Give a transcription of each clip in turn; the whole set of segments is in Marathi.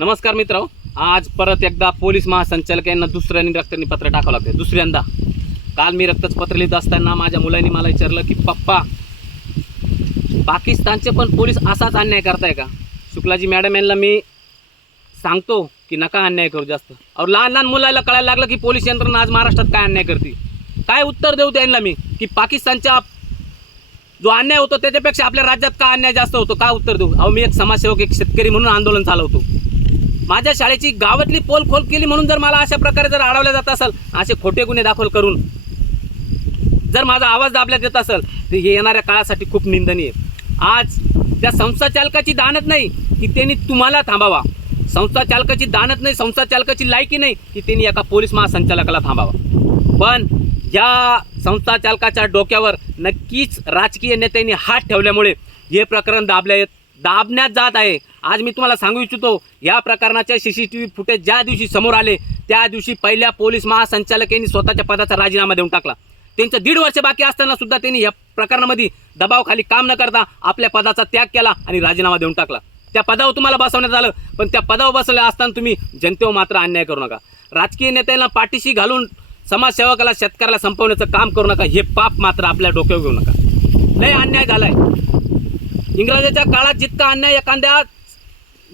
नमस्कार मित्र आज परत एकदा पोलीस महासंचालक यांना दुसऱ्यांनी रक्तानी पत्र टाकावं लागतं दुसऱ्यांदा. काल मी रक्तच पत्र लिहित असताना माझ्या मुलांनी मला विचारलं की पप्पा पाकिस्तानचे पण पोलीस असाच अन्याय करताय का? शुक्लाजी मॅडम यांना मी सांगतो की नका अन्याय करू जास्त. और लहान लहान मुलाला कळायला लागलं की पोलीस यंत्रणा आज महाराष्ट्रात काय अन्याय करते. काय उत्तर देऊ त्यांना मी? की पाकिस्तानच्या जो अन्याय होतो त्याच्यापेक्षा आपल्या राज्यात का अन्याय जास्त होतो? का उत्तर देऊ? अहो मी एक समाजसेवक एक शेतकरी म्हणून आंदोलन चालवतो. माझ्या शाळेची गावातली पोल खोल केली म्हणून जर मला अशा प्रकारे जर अडवल्या जात असेल असे खोटे गुन्हे दाखल करून जर माझा आवाज दाबल्यात येत असेल तर हे येणाऱ्या काळासाठी खूप निंदनीय. आहे. आज त्या संस्था चालकाची दानत नाही की त्यांनी तुम्हाला थांबावा. संस्था चालकाची दानत नाही संस्था चालकाची लायकी नाही की त्यांनी एका पोलीस महासंचालकाला थांबावा. पण या संस्था चालकाच्या डोक्यावर नक्कीच राजकीय नेत्यांनी हात ठेवल्यामुळे हे प्रकरण दाबल्या येत दाबण्यात जात आहे. आज मी तुम्हाला सांगू इच्छितो या प्रकरणाचे C C T V footage ज्या दिवशी समोर आले त्या दिवशी पहिल्या पोलीस महासंचालकांनी स्वतःच्या पदाचा राजीनामा देऊन टाकला. त्यांचं दीड वर्ष बाकी असताना सुद्धा त्यांनी या प्रकरणामध्ये दबावाखाली काम न करता आपल्या पदाचा त्याग केला आणि राजीनामा देऊन टाकला. त्या पदावर तुम्हाला बसवण्यात आलं पण त्या पदावर बसले असताना तुम्ही जनतेवर मात्र अन्याय करू नका. राजकीय नेत्यांना पाठीशी घालून समाजसेवकाला शेतकऱ्याला संपवण्याचं काम करू नका. हे पाप मात्र आपल्या डोक्यावर घेऊ नका. लय अन्याय झालाय. इंग्रजाच्या काळात जितका अन्याय एखाद्या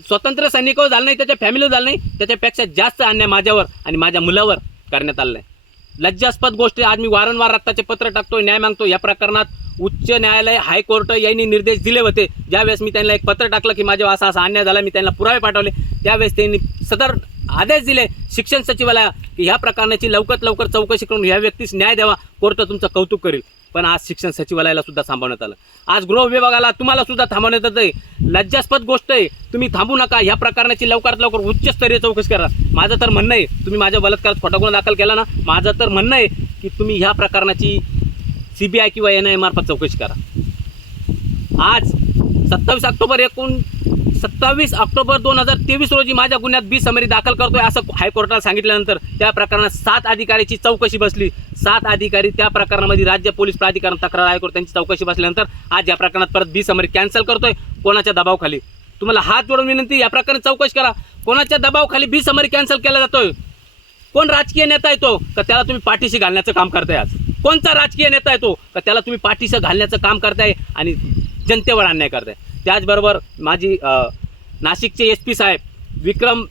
स्वतंत्र सैनिकावर झाला नाही त्याच्या फॅमिलीवर झाला नाही त्याच्यापेक्षा जास्त अन्याय माझ्यावर आणि माझ्या मुलावर करण्यात आलं आहे लज्जास्पद गोष्टी आज मी वारंवार रक्ताचे पत्र टाकतो न्याय मागतो या प्रकरणात उच्च न्यायालय हायकोर्ट यांनी निर्देश दिले होते. ज्यावेळेस मी त्यांना एक पत्र टाकलं की माझ्यावर असा असा अन्याय झाला मी त्यांना पुरावे पाठवले. त्यावेळेस त्यांनी सदर आदेश दिले. शिक्षण सचिवालया की ह्या प्रकरणाची लवकरात लवकर चौकशी करून ह्या व्यक्तीस न्याय द्यावा. कोर्ट तुमचं कौतुक करेल. पण आज शिक्षण सचिवालयाला सुद्धा थांबवण्यात आलं. आज गृह विभागाला तुम्हाला सुद्धा थांबवण्यात येत आहे लज्जास्पद गोष्ट आहे. तुम्ही थांबू नका. ह्या प्रकरणाची लवकरात लवकर उच्चस्तरीय चौकशी करा. माझं तर म्हणणं आहे तुम्ही माझ्या बलात्कारात खोटा गुन्हा दाखल केला ना माझं तर म्हणणं आहे की तुम्ही ह्या प्रकरणाची सी बी आय किंवा एन आय मार्फत चौकशी करा. आज सत्तावीस ऑक्टोबर एकूण सत्तावीस ऑक्टोबर दोन हजार तेवीस रोजी माझ्या गुन्ह्यात बी समरी दाखल करतोय असं हायकोर्टाला सांगितल्यानंतर त्या प्रकरणात सात अधिकाऱ्याची चौकशी बसली. सात अधिकारी त्या प्रकरणामध्ये राज्य पोलीस प्राधिकरण तक्रार हायकोर्ट त्यांची चौकशी बसल्यानंतर आज या प्रकरणात परत बी समरी कॅन्सल करतोय. कोणाच्या दबावखाली? तुम्हाला हात जोडून विनंती या प्रकरणी चौकशी करा. कोणाच्या दबावखाली बी समरी कॅन्सल केला जातोय? कोण राजकीय नेता येतो का त्याला तुम्ही पाठीशी घालण्याचं काम करताय आज? कोणता राजकीय नेता येतो का त्याला तुम्ही पाठीशी घालण्याचं काम करताय आणि जनतेवर अन्याय करताय? त्याचबरोबर माझी नाशिकचे एस पी साहेब विक्रम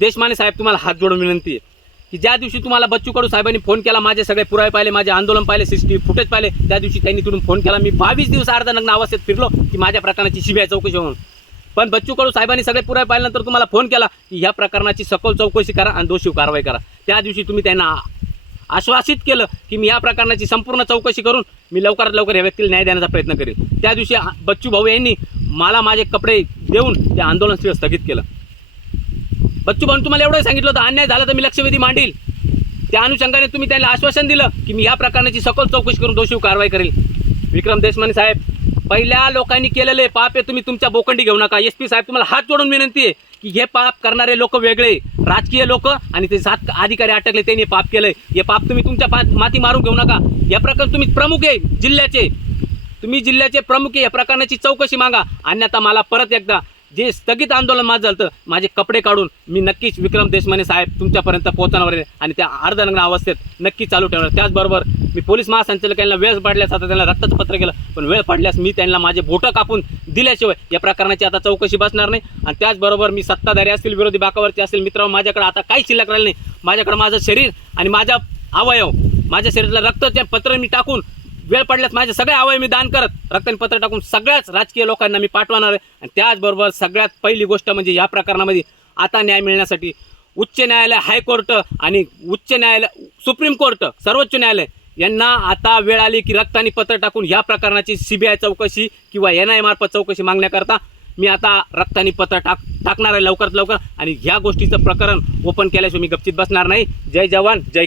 देशमाने साहेब तुम्हाला हात जोडून विनंती आहे की ज्या दिवशी तुम्हाला बच्चू कडू साहेबांनी फोन केला माझे सगळे पुरावे पाहिले माझे आंदोलन पाहिले सी फुटेज पाहिले त्या दिवशी त्यांनी तिथून फोन केला. मी बावीस दिवस अर्धनग्न अवस्थेत फिरलो की माझ्या प्रकरणाची सीबीआय चौकशी होऊन. पण बच्चू कडू साहेबांनी सगळे पुरावे पाहिल्यानंतर तुम्हाला फोन केला की ह्या प्रकरणाची सखोल चौकशी करा आणि दोषी कारवाई करा. त्या दिवशी तुम्ही त्यांना आश्वासित केलं की मी या प्रकरणाची संपूर्ण चौकशी करून मी लवकरात लवकर या व्यक्तीला न्याय देण्याचा प्रयत्न करेन. त्या दिवशी बच्चू भाऊ यांनी मला माझे कपडे देऊन ते आंदोलन स्थळ स्थगित केलं. बच्चू भाऊ तुम्हाला एवढं सांगितलं होतं अन्याय झाला तर मी लक्षवेधी मांडील. त्या अनुषंगाने तुम्ही त्यांना आश्वासन दिलं की मी या प्रकरणाची सखोल चौकशी करून दोषी कारवाई करेल. विक्रम देशमाने साहेब पहिल्या लोकांनी केलेले पाप हे तुम्ही तुमच्या बोकंडी घेऊ नका. एस पी साहेब तुम्हाला हात जोडून विनंती आहे की हे पाप करणारे लोक वेगळे राजकीय लोक आणि ते सात अधिकारी अटकले त्यांनी पाप केलंय. हे पाप तुम्ही तुमच्या पा माती मारून घेऊ नका. या प्रकरण तुम्ही प्रमुख आहे जिल्ह्याचे. तुम्ही जिल्ह्याचे प्रमुख या प्रकरणाची चौकशी मागा. अन्यथा मला परत एकदा जे स्थगित आंदोलन माझं झालं माझे कपडे काढून मी नक्कीच विक्रम देशमाने साहेब तुमच्यापर्यंत पोहोचणार आहे आणि त्या अर्धनग्न अवस्थेत नक्की चालू ठेवणार त्याचबरोबर मी पोलीस महासंचालकांना वेळ पडल्यास आता त्यांना रक्ताचं पत्र केलं पण वेळ पडल्यास मी त्यांना माझे बोटं कापून दिल्याशिवाय या प्रकरणाची आता चौकशी बसणार नाही. आणि त्याचबरोबर मी सत्ताधारी असतील विरोधी बाकावरचे असेल मित्र माझ्याकडे आता काही शिल्लक राहिलं नाही. माझ्याकडे माझं शरीर आणि माझा अवयव माझ्या शरीरातलं रक्ताचे पत्र मी टाकून वेळ पडल्यास माझे सगळे अवयव मी दान करत रक्तानी पत्र टाकून सगळ्याच राजकीय लोकांना मी पाठवणार आहे. आणि त्याचबरोबर सगळ्यात पहिली गोष्ट म्हणजे या प्रकरणामध्ये आता न्याय मिळण्यासाठी उच्च न्यायालय हायकोर्ट आणि उच्च न्यायालय सुप्रीम कोर्ट सर्वोच्च न्यायालय यांना आता वेळ आली की रक्तानी पत्र टाकून या प्रकरणाची सीबीआय चौकशी किंवा एन आय मार्फत चौकशी मागण्याकरता मी आता रक्तानी पत्र टाक टाकणार आहे लवकरात लवकर. आणि ह्या गोष्टीचं प्रकरण ओपन केल्याशिवाय मी गपचित बसणार नाही. जय जवान जय